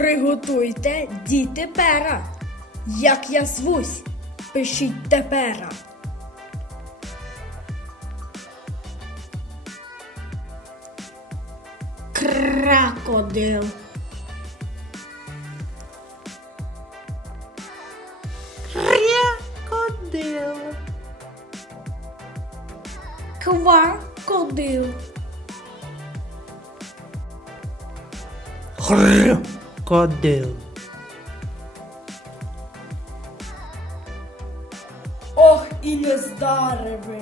Приготуйте, діти пера. Як я звусь, пишіть тепера. Крокодил. Крокодил. Квакодил. Крокодил. Ох, і нездари ви.